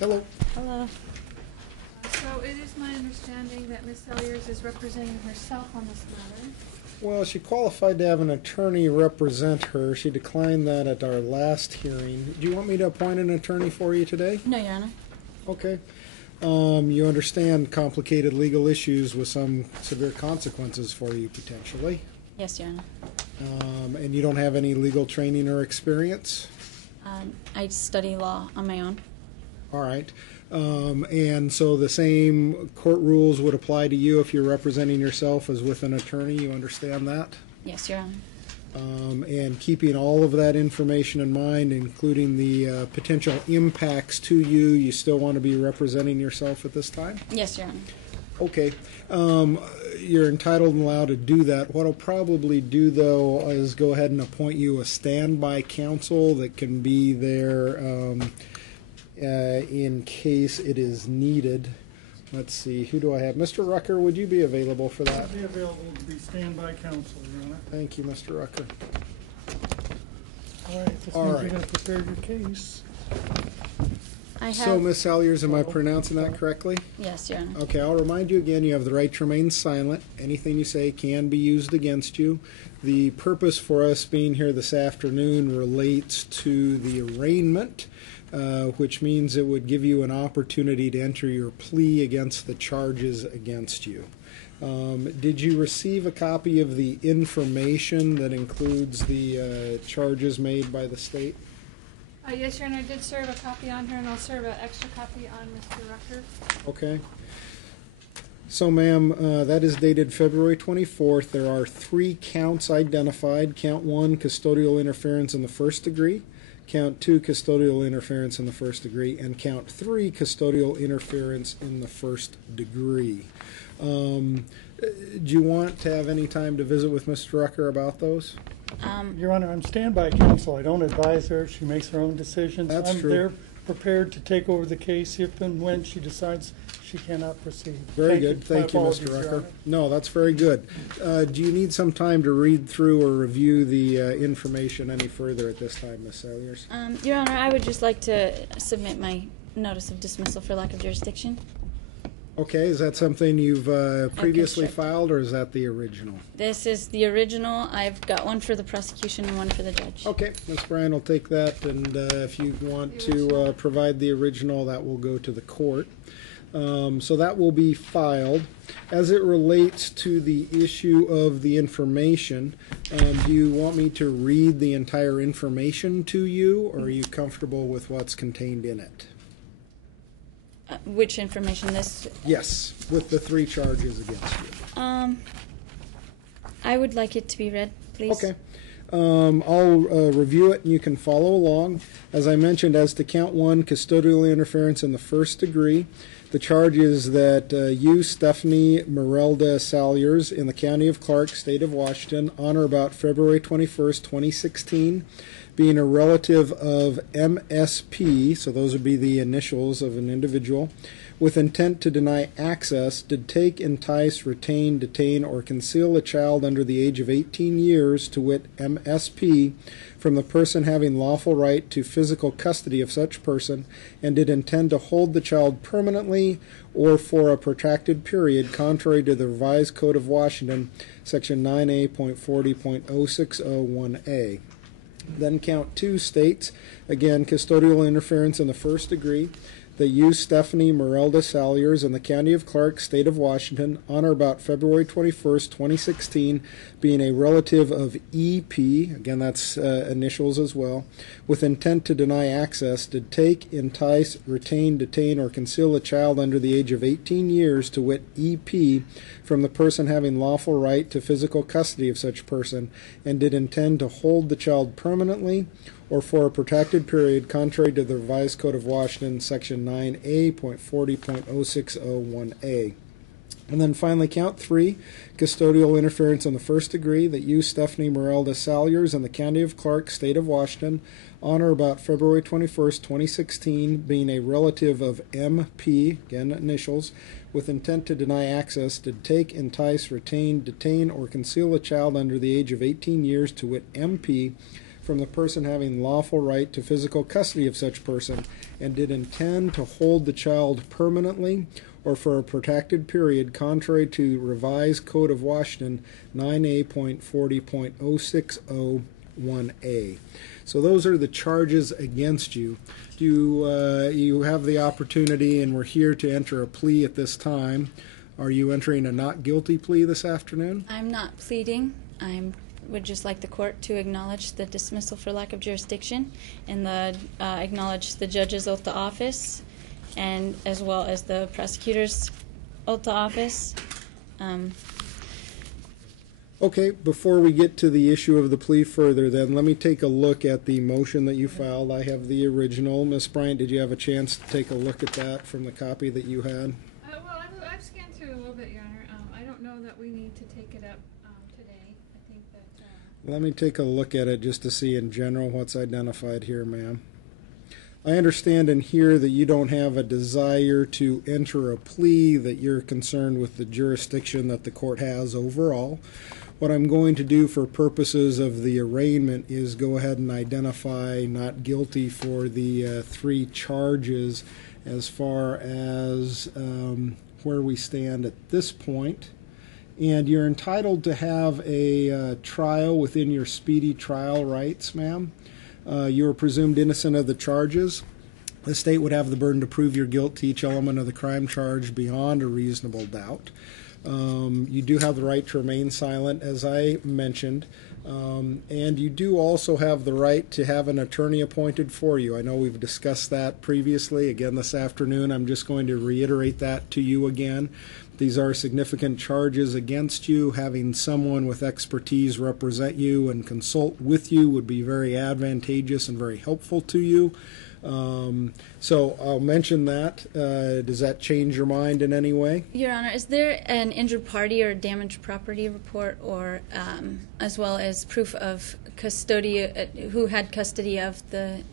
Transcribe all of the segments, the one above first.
Hello. Hello. So it is my understanding that Ms. Salyers is representing herself on this matter. Well, she qualified to have an attorney represent her. She declined that at our last hearing. Do you want me to appoint an attorney for you today? No, Your Honor. Okay. You understand complicated legal issues with some severe consequences for you, potentially. Yes, Your Honor. And you don't have any legal training or experience? I study law on my own. All right. And so the same court rules would apply to you if you're representing yourself as with an attorney. You understand that? Yes, Your Honor. And keeping all of that information in mind, including the potential impacts to you, you still want to be representing yourself at this time? Yes, Your Honor. Okay. You're entitled and allowed to do that. What I'll probably do, though, is go ahead and appoint you a standby counsel that can be there in case it is needed. Let's see, who do I have? Mr. Rucker, would you be available for that? I'll be available to be standby counsel, Your Honor. Thank you, Mr. Rucker. All right, this All means right. you're going to prepare your case. I have. So, Ms. Salyers, am I pronouncing that correctly? Yes, Your Honor. Okay, I'll remind you again, you have the right to remain silent. Anything you say can be used against you. The purpose for us being here this afternoon relates to the arraignment, which means it would give you an opportunity to enter your plea against the charges against you. Did you receive a copy of the information that includes the charges made by the state? Yes, Your Honor, I did serve a copy on her, and I'll serve an extra copy on Mr. Rucker. Okay. So, ma'am, that is dated February 24th. There are 3 counts identified. Count 1, custodial interference in the first degree. Count 2, custodial interference in the first degree. And count 3, custodial interference in the first degree. Do you want to have any time to visit with Mr. Rucker about those? Your Honor, I'm standby counsel. I don't advise her. She makes her own decisions. That's I'm true. there prepared to take over the case if and when she decides she cannot proceed. Very good. Thank you, apologies, Mr. Your Rucker. Honor. No, that's very good. Do you need some time to read through or review the information any further at this time, Ms. Salyers? Your Honor, I would just like to submit my notice of dismissal for lack of jurisdiction. Okay, is that something you've previously sure. filed, or is that the original? This is the original. I've got one for the prosecution and one for the judge. Okay, Ms. Bryan will take that, and if you want to provide the original, that will go to the court. So that will be filed. As it relates to the issue of the information, do you want me to read the entire information to you, or are you comfortable with what's contained in it? Which information? This? Yes, with the 3 charges against you. I would like it to be read, please. Okay. I'll review it and you can follow along. As I mentioned, as to count 1, custodial interference in the first degree, the charge is that you, Stephanie Merelda Salyers, in the County of Clark, State of Washington, on or about February 21st, 2016, being a relative of MSP, so those would be the initials of an individual, with intent to deny access, did take, entice, retain, detain, or conceal a child under the age of 18 years, to wit MSP, from the person having lawful right to physical custody of such person, and did intend to hold the child permanently or for a protracted period, contrary to the Revised Code of Washington, Section 9A.40.0601A. Then count 2 states, again, custodial interference in the first degree, that you, Stephanie Merelda Salyers, in the County of Clark, State of Washington, on or about February 21st, 2016, being a relative of EP, again that's initials as well, with intent to deny access, did take, entice, retain, detain, or conceal a child under the age of 18 years, to wit EP, from the person having lawful right to physical custody of such person, and did intend to hold the child permanently or for a protracted period, contrary to the Revised Code of Washington, Section 9A.40.0601A. And then finally, count 3, custodial interference in the first degree, that you, Stephanie Merelda Salyers, in the County of Clark, State of Washington, on or about February 21st, 2016, being a relative of MP, again initials, with intent to deny access, did take, entice, retain, detain, or conceal a child under the age of 18 years, to wit MP, from the person having lawful right to physical custody of such person, and did intend to hold the child permanently or for a protracted period contrary to revised Code of Washington 9A.40.060(1A). So those are the charges against you. You have the opportunity, and we're here to enter a plea at this time. Are you entering a not guilty plea this afternoon? I'm not pleading. I would just like the court to acknowledge the dismissal for lack of jurisdiction and acknowledge the judge's oath to office, and as well as the prosecutor's oath to office. Okay, before we get to the issue of the plea further, then, let me take a look at the motion that you filed. I have the original. Ms. Bryant, did you have a chance to take a look at that from the copy that you had? Well, I've scanned through a little bit, Your Honor. I don't know that we need to take it up today. I think that... Let me take a look at it just to see in general what's identified here, ma'am. I understand and hear that you don't have a desire to enter a plea, that you're concerned with the jurisdiction that the court has overall. What I'm going to do for purposes of the arraignment is go ahead and identify not guilty for the 3 charges as far as where we stand at this point. And you're entitled to have a trial within your speedy trial rights, ma'am. You are presumed innocent of the charges. The state would have the burden to prove your guilt to each element of the crime charged beyond a reasonable doubt. You do have the right to remain silent, as I mentioned, and you do also have the right to have an attorney appointed for you. I know we've discussed that previously. Again, this afternoon, I'm just going to reiterate that to you again. These are significant charges against you. Having someone with expertise represent you and consult with you would be very advantageous and very helpful to you. So I'll mention that. Does that change your mind in any way? Your Honor, is there an injured party or damaged property report, or as well as proof of custody, who had custody of the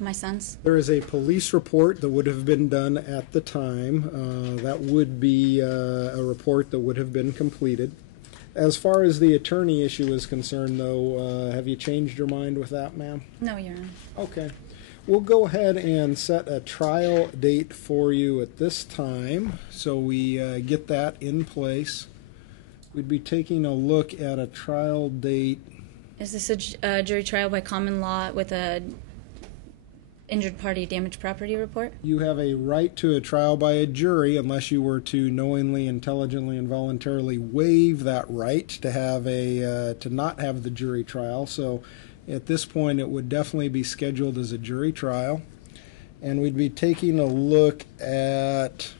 my sons? There is a police report that would have been done at the time. That would be a report that would have been completed. As far as the attorney issue is concerned, though, have you changed your mind with that, ma'am? No, Your Honor. Okay. We'll go ahead and set a trial date for you at this time, so we get that in place. We'd be taking a look at a trial date. Is this a jury trial by common law with a injured party damaged property report? You have a right to a trial by a jury unless you were to knowingly, intelligently, and voluntarily waive that right to have to not have the jury trial. So at this point, it would definitely be scheduled as a jury trial. And we'd be taking a look at